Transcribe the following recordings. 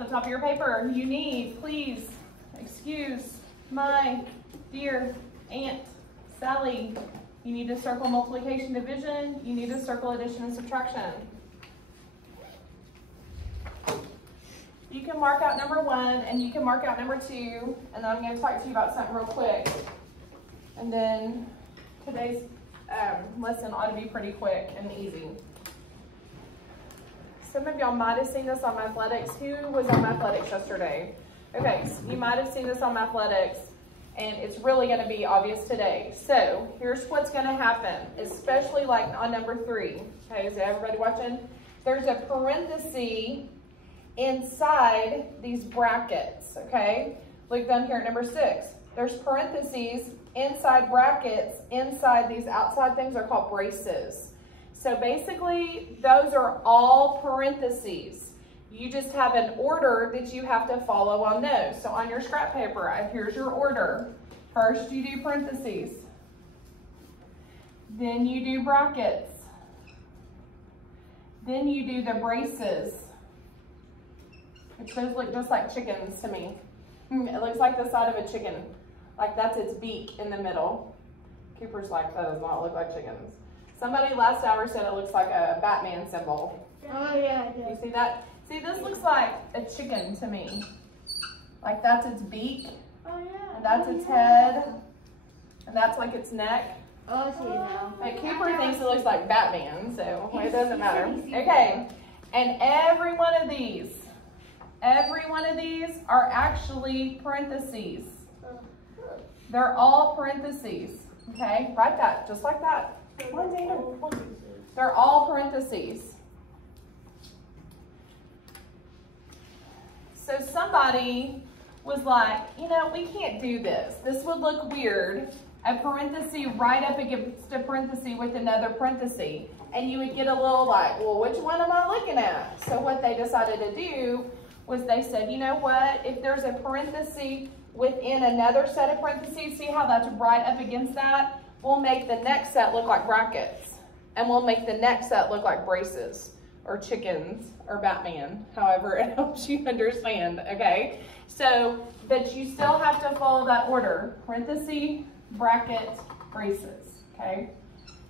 at the top of your paper. You need, please, excuse my dear Aunt Sally. You need to circle multiplication, division. You need to circle addition and subtraction. You can mark out number 1 and you can mark out number 2. And then I'm going to talk to you about something real quick. And then today's lesson ought to be pretty quick and easy. Some of y'all might have seen this on Mathletics. Who was on Mathletics yesterday? Okay, so you might have seen this on Mathletics, and it's really going to be obvious today. So here's what's going to happen, especially like on number 3. Okay, is everybody watching? There's a parenthesis inside these brackets, okay? Look down here at number 6. There's parentheses inside brackets, inside these outside things are called braces. So basically, those are all parentheses. You just have an order that you have to follow on those. So on your scrap paper, here's your order. First, you do parentheses. Then you do brackets. Then you do the braces. Which those look just like chickens to me. It looks like the side of a chicken. Like that's its beak in the middle. Cooper's like, that does not look like chickens. Somebody last hour said it looks like a Batman symbol. Oh yeah, I do. You see that? See, this looks like a chicken to me. Like that's its beak. Oh yeah. And that's its head. And that's like its neck. Oh, I see it now. But Cooper thinks it looks like Batman, so it doesn't matter. Okay, and every one of these are actually parentheses. They're all parentheses, okay? Write that, just like that. Come on, Dana. They're all parentheses. So somebody was like, you know, we can't do this. This would look weird. A parenthesis right up against a parenthesis with another parenthesis. And you would get a little like, well, which one am I looking at? So what they decided to do was they said, you know what? If there's a parenthesis within another set of parentheses, see how that's right up against that? We'll make the next set look like brackets. And we'll make the next set look like braces or chickens or Batman, however it helps you understand, okay? So, but you still have to follow that order. Parenthesis, bracket, braces, okay?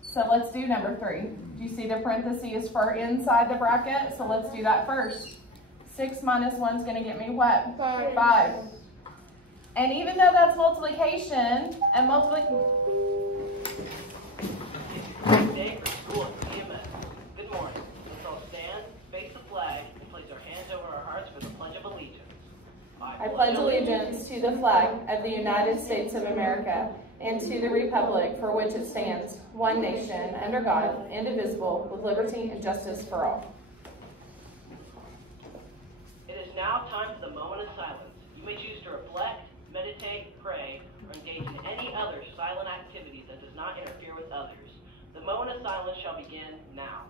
So let's do number 3. Do you see the parentheses for inside the bracket? So let's do that first. 6 minus 1 is going to get me what? 5. And even though that's multiplication, and Day for school at CMS. Good morning. Let's all stand, face the flag, and place our hands over our hearts for the Pledge of Allegiance. I pledge allegiance to the flag of the United States of America and to the republic for which it stands, one nation, under God, indivisible, with liberty and justice for all. It is now time for the moment of silence. You may choose to reflect, meditate, pray, or engage in any other silent activity that does not interfere with others. The moment of silence shall begin now.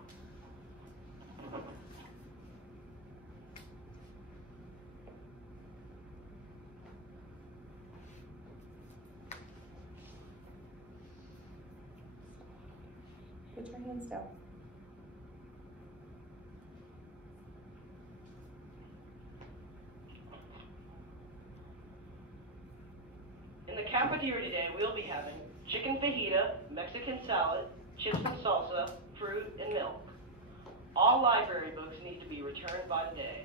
Put your hands down. In the cafeteria today, we'll be having chicken fajita, Mexican salad, chips and salsa, fruit, and milk. All library books need to be returned by today.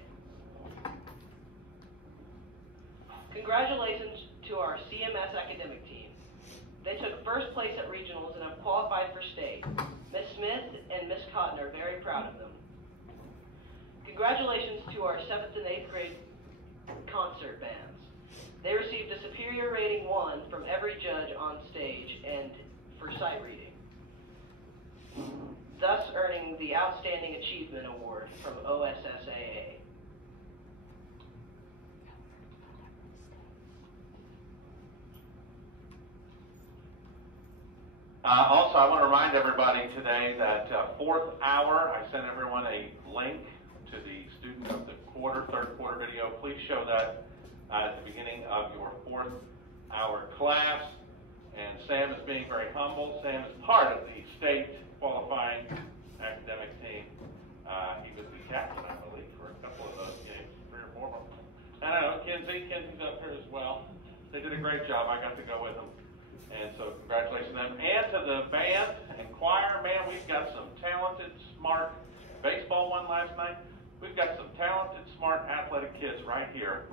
Congratulations to our CMS academic team. They took first place at regionals and have qualified for state. Ms. Smith and Ms. Cotton are very proud of them. Congratulations to our 7th and 8th grade concert bands. They received a superior rating 1 from every judge on stage and for sight reading, thus earning the Outstanding Achievement Award from OSSAA. Also, I want to remind everybody today that 4th hour, I sent everyone a link to the Student of the Quarter, 3rd quarter video. Please show that at the beginning of your 4th hour class. And Sam is being very humble. Sam is part of the state qualifying academic team. He was the captain, I believe, for a couple of those games, 3 or 4 of them. Deacon, who's up here as well. They did a great job. I got to go with them. And so congratulations to them. And to the band and choir, man, we've got some talented, smart, baseball won last night. We've got some talented, smart, athletic kids right here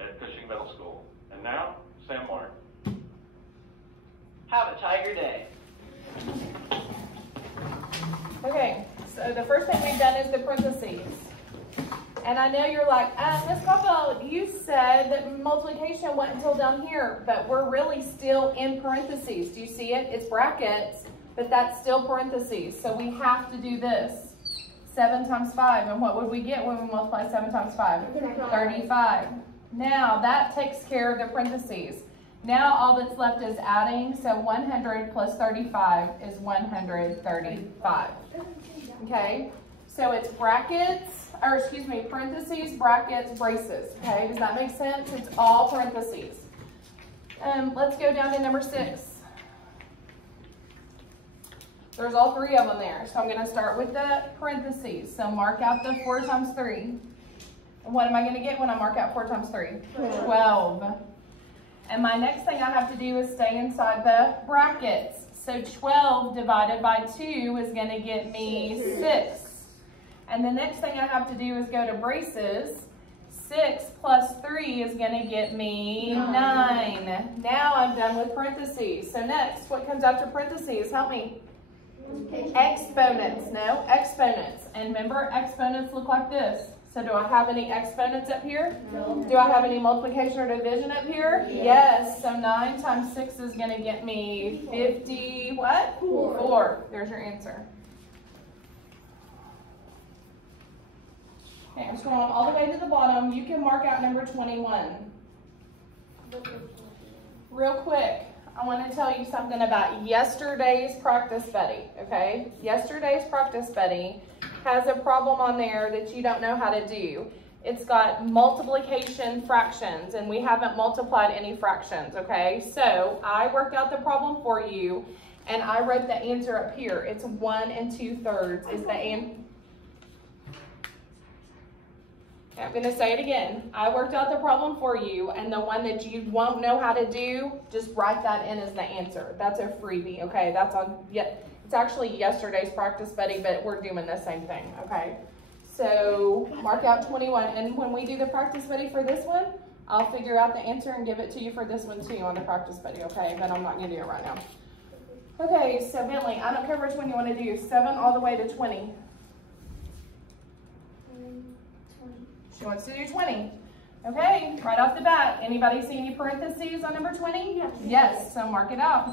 at Cushing Middle School. And now, Sam Martin. Have a tiger day. Okay, so the first thing we've done is the parentheses. And I know you're like, Ms. Coppell, you said that multiplication went until down here, but we're really still in parentheses. Do you see it? It's brackets, but that's still parentheses. So we have to do this. 7 times 5. And what would we get when we multiply 7 times 5? 35. Now that takes care of the parentheses. Now all that's left is adding. So 100 plus 35 is 135. Okay? So it's brackets, or excuse me, parentheses, brackets, braces. Okay? Does that make sense? It's all parentheses. Let's go down to number 6. There's all 3 of them there. So I'm going to start with the parentheses. So mark out the 4 times 3. And what am I going to get when I mark out 4 times 3? 12. And my next thing I have to do is stay inside the brackets. So 12 divided by 2 is going to get me 6. And the next thing I have to do is go to braces. 6 plus 3 is going to get me 9. Now I'm done with parentheses. So next, what comes after parentheses? Help me. Exponents. No, exponents. And remember, exponents look like this. So do I have any exponents up here? No. Do I have any multiplication or division up here? Yes. So 9 times 6 is going to get me 50, what? 4. There's your answer. Okay, I'm scrolling all the way to the bottom. You can mark out number 21. Real quick, I want to tell you something about yesterday's practice buddy, okay? Yesterday's practice buddy has a problem on there that you don't know how to do. It's got multiplication fractions, and we haven't multiplied any fractions, okay? So I worked out the problem for you, and I wrote the answer up here. It's 1 2/3 is the answer. I'm going to say it again. I worked out the problem for you, and the one that you won't know how to do, just write that in as the answer. That's a freebie, okay? That's on. It's actually yesterday's practice buddy, but we're doing the same thing, okay? So mark out 21, and when we do the practice buddy for this one, I'll figure out the answer and give it to you for this one too on the practice buddy, okay? But I'm not going to do it right now. Okay, so Bentley, I don't care which one you want to do. 7 all the way to 20. She wants to do 20. Okay, right off the bat, anybody see any parentheses on number 20? Yes. Yes, so mark it out.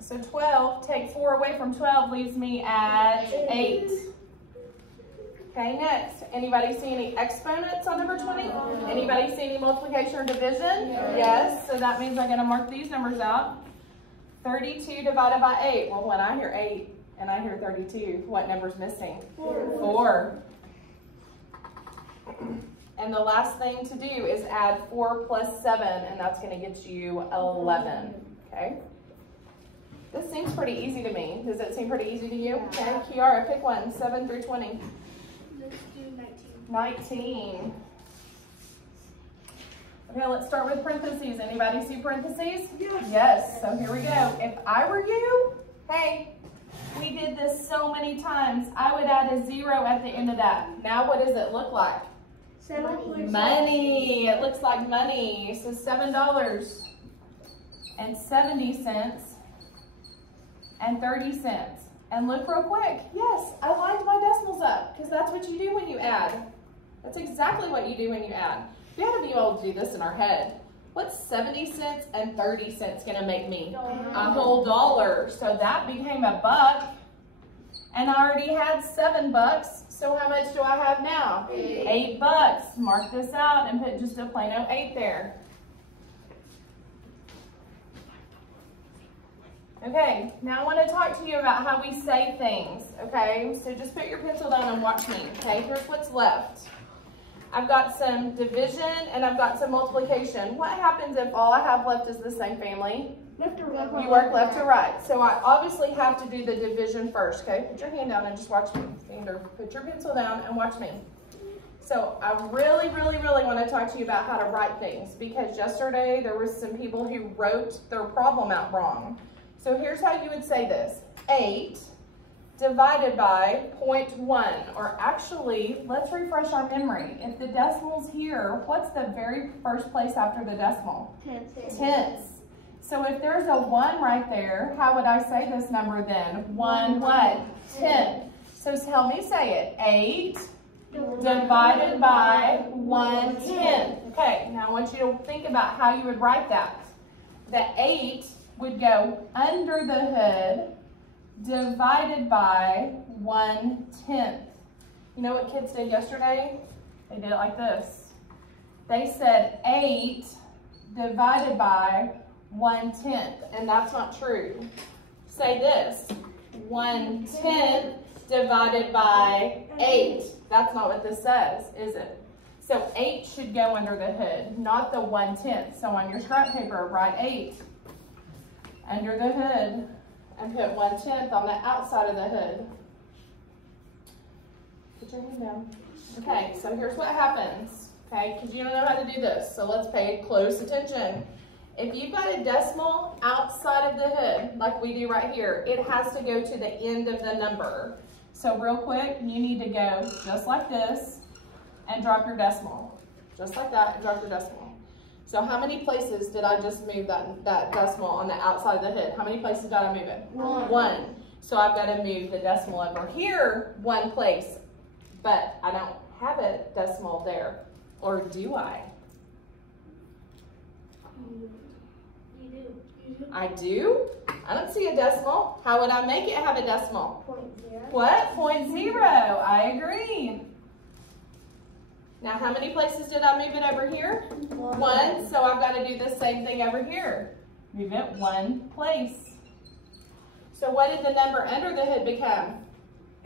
So 12, take 4 away from 12, leaves me at 8. Okay, next, anybody see any exponents on number 20? Anybody see any multiplication or division? Yes, so that means I'm going to mark these numbers out. 32 divided by 8. Well, when I hear 8 and I hear 32, what number's missing? 4. And the last thing to do is add 4 plus 7, and that's going to get you 11. Okay? This seems pretty easy to me. Does it seem pretty easy to you? Okay, Kiara, pick one. 7 through 20. Let's do 19. 19. Okay, let's start with parentheses. Anybody see parentheses? Yes. Yes, so here we go. If I were you, hey, we did this so many times. I would add a 0 at the end of that. Now what does it look like? Money. It looks like money. So $7 and 70 cents and 30 cents. And look real quick. Yes, I lined my decimals up because that's what you do when you add. That's exactly what you do when you add. We have to be able to do this in our head. What's 70 cents and 30 cents going to make me? A whole dollar. So that became a buck. And I already had $7. So how much do I have now? $8. Mark this out and put just a plain old 8 there. Okay, now I want to talk to you about how we say things, okay? So just put your pencil down and watch me, okay? Here's what's left. I've got some division and I've got some multiplication. What happens if all I have left is the same family? Left to right. You work left to right. So I obviously have to do the division first, okay? Put your hand down and just watch me. Sander, put your pencil down and watch me. So I really want to talk to you about how to write things, because yesterday there were some people who wrote their problem out wrong. So here's how you would say this. 8 divided by 0.1, or actually, let's refresh our memory. If the decimal's here, what's the very first place after the decimal? Tenths. So if there's a 1 right there, how would I say this number then? 1 what? 10. So tell me, say it. 8 divided by 1/10. Okay, now I want you to think about how you would write that. The 8 would go under the hood, divided by 1/10. You know what kids did yesterday? They did it like this. They said 8 divided by 1/10, and that's not true. Say this, 1/10 divided by 8. That's not what this says, is it? So 8 should go under the hood, not the 1/10. So on your scrap paper, write 8 under the hood and put 1/10 on the outside of the hood. Put your hand down. Okay, so here's what happens, okay, because you don't know how to do this, so let's pay close attention. If you've got a decimal outside of the hood, like we do right here, it has to go to the end of the number. So real quick, you need to go just like this and drop your decimal. Just like that and drop your decimal. So how many places did I just move that decimal on the outside of the hood? How many places did I move it? 1. So I've got to move the decimal over here 1 place, but I don't have a decimal there. Or do I? You do. I do? I don't see a decimal. How would I make it have a decimal? 0.0. What? 0.0. I agree. Now, how many places did I move it over here? 1. So I've got to do the same thing over here. Move it 1 place. So what did the number under the hood become?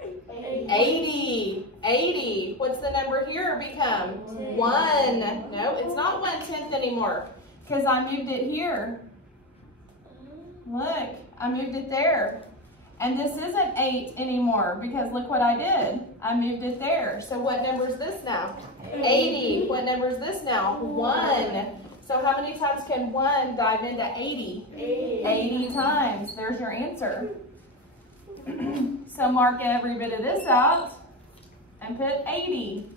80. 80. What's the number here become? 1. No, it's not 1/10 anymore because I moved it here. Look, I moved it there. And this isn't 8 anymore because look what I did. I moved it there. So what number is this now? 80. What number is this now? 1. So how many times can 1 dive into 80? 80 times. There's your answer. So mark every bit of this out and put 80.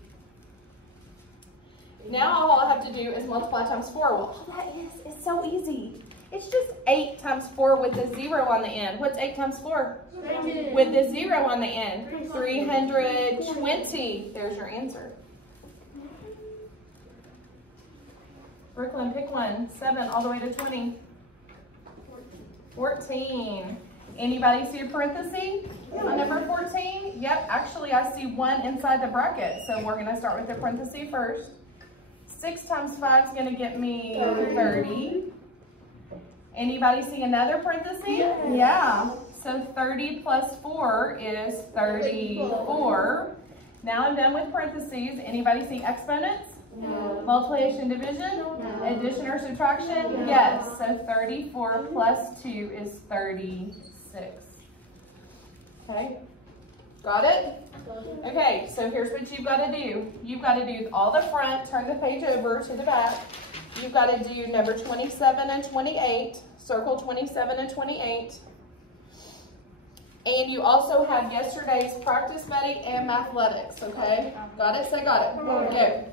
Now all I have to do is multiply times 4. Well, all that is, it's so easy. It's just 8 times 4 with a 0 on the end. What's 8 times 4? 300. With the 0 on the end. 320. There's your answer. Brooklyn, pick one. 7 all the way to 20. 14. Anybody see a parenthesis on number 14? Yep, actually I see 1 inside the bracket. So we're going to start with the parenthesis first. 6 times 5 is going to get me 30. Anybody see another parenthesis? Yeah. So 30 plus 4 is 34. Now I'm done with parentheses. Anybody see exponents? No. Multiplication, division? No. Addition or subtraction? No. Yes. So 34 plus 2 is 36. Okay. Got it? Okay, so here's what you've got to do. You've got to do all the front, turn the page over to the back. You've got to do number 27 and 28. Circle 27 and 28. And you also have yesterday's practice buddy and mathletics, okay? Got it? Say got it. Go.